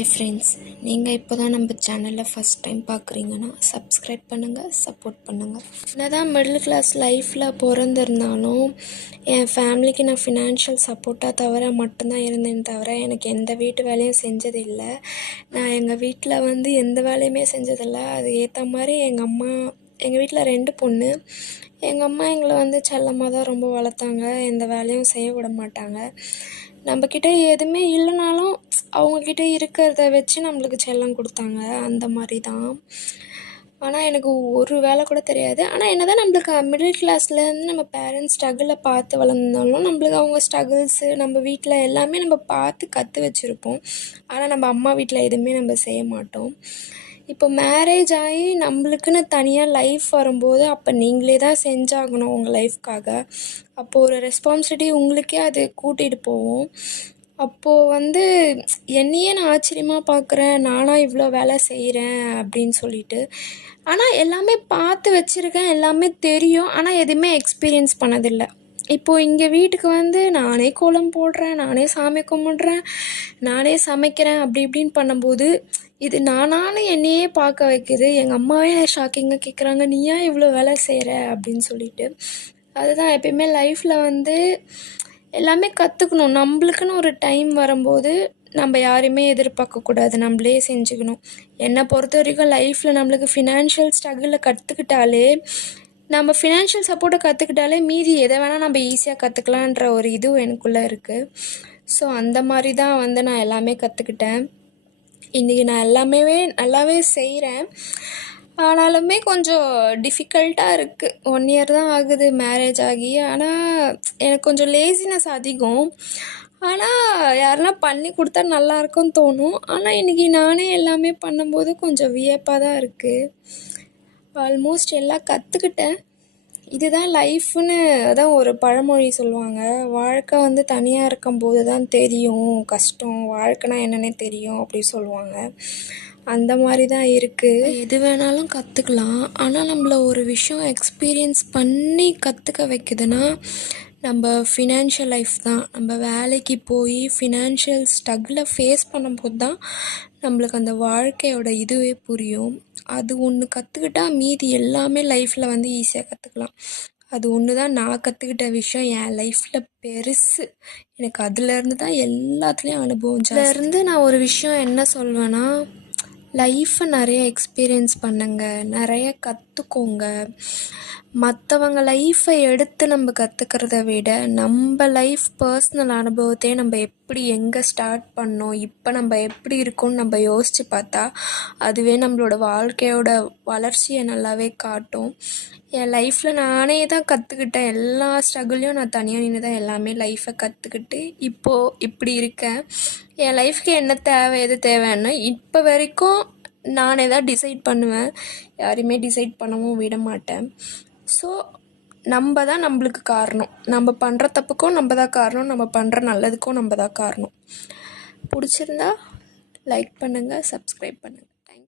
Hi friends, நீங்கள் இப்போ தான் நம்ம சேனலில் ஃபஸ்ட் டைம் பார்க்குறீங்கன்னா சப்ஸ்கிரைப் பண்ணுங்கள், சப்போர்ட் பண்ணுங்கள். என்னதான் மிடில் கிளாஸ் லைஃப்பில் பிறந்திருந்தாலும் என் ஃபேமிலிக்கு நான் ஃபினான்ஷியல் சப்போர்ட்டாக தவிர மட்டும்தான் இருந்தேன் தவிர எனக்கு எந்த வீட்டு வேலையும் செஞ்சதில்லை. நான் எங்கள் வீட்டில் எந்த வேலையுமே செஞ்சதில்லை. அது ஏற்ற மாதிரி எங்கள் வீட்டில் 2 பொண்ணு. எங்கள் அம்மா எங்களை செல்லமாக தான் ரொம்ப வளர்த்தாங்க. எந்த வேலையும் செய்ய விட மாட்டாங்க. நம்மக்கிட்ட எதுவுமே இல்லைனாலும் அவங்கக்கிட்ட இருக்கிறத வச்சு நம்மளுக்கு செல்லம் கொடுத்தாங்க. அந்த மாதிரி தான். ஆனால் எனக்கு ஒரு வேலை கூட தெரியாது. ஆனால் என்ன தான் நம்மளுக்கு மிடில் கிளாஸ்லேருந்து நம்ம பேரண்ட்ஸ் ஸ்ட்ரகிளை பார்த்து வளர்ந்தாலும் நம்மளுக்கு அவங்க ஸ்ட்ரகிள்ஸு நம்ம வீட்டில் எல்லாமே நம்ம பார்த்து கற்று வச்சுருப்போம். ஆனால் நம்ம அம்மா வீட்டில் எதுவுமே நம்ம செய்ய மாட்டோம். இப்போ மேரேஜ் ஆகி நம்மளுக்குன்னு தனியாக லைஃப் வரும்போது அப்போ நீங்களே தான் செஞ்சாகணும் உங்கள் லைஃப்காக. அப்போது ஒரு ரெஸ்பான்சிபிலிட்டி உங்களுக்கே அது கூட்டிகிட்டு போவோம். அப்போது என்னையே நான் ஆச்சரியமாக பார்க்குறேன், நானாக இவ்வளோ வேலை செய்கிறேன் அப்படின்னு சொல்லிட்டு. ஆனால் எல்லாமே பார்த்து வச்சுருக்கேன், எல்லாமே தெரியும். ஆனால் எதுவுமே எக்ஸ்பீரியன்ஸ் பண்ணதில்லை. இப்போது இங்கே வீட்டுக்கு நானே கோலம் போடுறேன், நானே சாமி கும்பிட்றேன், நானே சமைக்கிறேன், அப்படி இப்படின்னு பண்ணும்போது இது நானானு என்னையே பார்க்க வைக்குது. எங்கள் அம்மாவே ஷாக்கிங்காக கேட்குறாங்க, நீ ஏன் இவ்வளோ வேலை செய்கிற அப்படின்னு சொல்லிட்டு. அதுதான் எப்பயுமே லைஃப்பில் எல்லாமே கற்றுக்கணும். நம்மளுக்குன்னு ஒரு டைம் வரும்போது நம்ம யாரையுமே எதிர்பார்க்கக்கூடாது, நம்மளே செஞ்சுக்கணும். என்னை பொறுத்த வரைக்கும் லைஃப்பில் நம்மளுக்கு ஃபினான்ஷியல் ஸ்ட்ரகிளில் கற்றுக்கிட்டாலே, நம்ம ஃபினான்ஷியல் சப்போர்ட்டை கற்றுக்கிட்டாலே மீதி எதை வேணால் நம்ம ஈஸியாக கற்றுக்கலான்ற ஒரு இது எனக்குள்ளே இருக்குது. ஸோ அந்த மாதிரி தான் நான் எல்லாமே கற்றுக்கிட்டேன். இன்றைக்கி நான் நல்லாவே செய்கிறேன். ஆனாலுமே கொஞ்சம் டிஃபிகல்ட்டாக இருக்குது. 1 இயர் தான் ஆகுது மேரேஜ் ஆகி. ஆனால் எனக்கு கொஞ்சம் லேசினஸ் அதிகம். ஆனால் யாருன்னா பண்ணி கொடுத்தா நல்லாயிருக்கும்னு தோணும். ஆனால் இன்றைக்கி நானே எல்லாமே பண்ணும்போது கொஞ்சம் வியப்பாக தான் இருக்குது. ஆல்மோஸ்ட் எல்லாம் கற்றுக்கிட்டேன். இதுதான் லைஃப்னு அதான் ஒரு பழமொழி சொல்லுவாங்க, வாழ்க்கை தனியாக இருக்கும்போது தான் தெரியும் கஷ்டம், வாழ்க்கைனா என்னன்னே தெரியும் அப்படி சொல்லுவாங்க. அந்த மாதிரி தான் இருக்குது. எது வேணாலும் கற்றுக்கலாம். ஆனால் நம்மள ஒரு விஷயம் எக்ஸ்பீரியன்ஸ் பண்ணி கற்றுக்க வைக்குதுன்னா நம்ம ஃபினான்ஷியல் லைஃப் தான். நம்ம வேலைக்கு போய் ஃபினான்ஷியல் ஸ்ட்ரகிளை ஃபேஸ் பண்ணும்போது தான் நம்மளுக்கு அந்த வாழ்க்கையோட இதுவே புரியும். அது ஒன்று கற்றுக்கிட்டா மீதி எல்லாமே லைஃப்பில் ஈஸியாக கற்றுக்கலாம். அது ஒன்று தான் நான் கற்றுக்கிட்ட விஷயம் என் லைஃப்பில் பெருசு. எனக்கு அதுலேருந்து தான் எல்லாத்துலேயும் அனுபவம். அதுலேருந்து நான் ஒரு விஷயம் என்ன சொல்வேன்னா, லைஃப்பை நிறைய எக்ஸ்பீரியன்ஸ் பண்ணுங்க, நிறைய கற்றுக்கோங்க. மற்றவங்க லைஃப்பை எடுத்து நம்ம கற்றுக்கிறத விட நம்ம லைஃப் பர்சனல் அனுபவத்தையே நம்ம எப்படி எங்கே ஸ்டார்ட் பண்ணோம், இப்போ நம்ம எப்படி இருக்கோம்னு நம்ம யோசித்து பார்த்தா அதுவே நம்மளோட வாழ்க்கையோட வளர்ச்சியை நல்லாவே காட்டும். என் லைஃப்பில் நானே தான் கற்றுக்கிட்டேன். எல்லா ஸ்ட்ரகிளையும் நான் தனியாக நின்று தான் எல்லாமே லைஃப்பை கற்றுக்கிட்டு இப்போது இப்படி இருக்கேன். என் லைஃப்க்கு என்ன தேவை, எது தேவைன்னு இப்போ வரைக்கும் நானே தான் டிசைட் பண்ணுவேன். யாரையுமே டிசைட் பண்ணவும் விட மாட்டேன். ஸோ நம்ம தான் நம்மளுக்கு காரணம். நம்ம பண்ணுற தப்புக்கும் நம்ம தான் காரணம், நம்ம பண்ணுற நல்லதுக்கும் நம்ம தான் காரணம். பிடிச்சிருந்தா லைக் பண்ணுங்கள், சப்ஸ்கிரைப் பண்ணுங்கள்.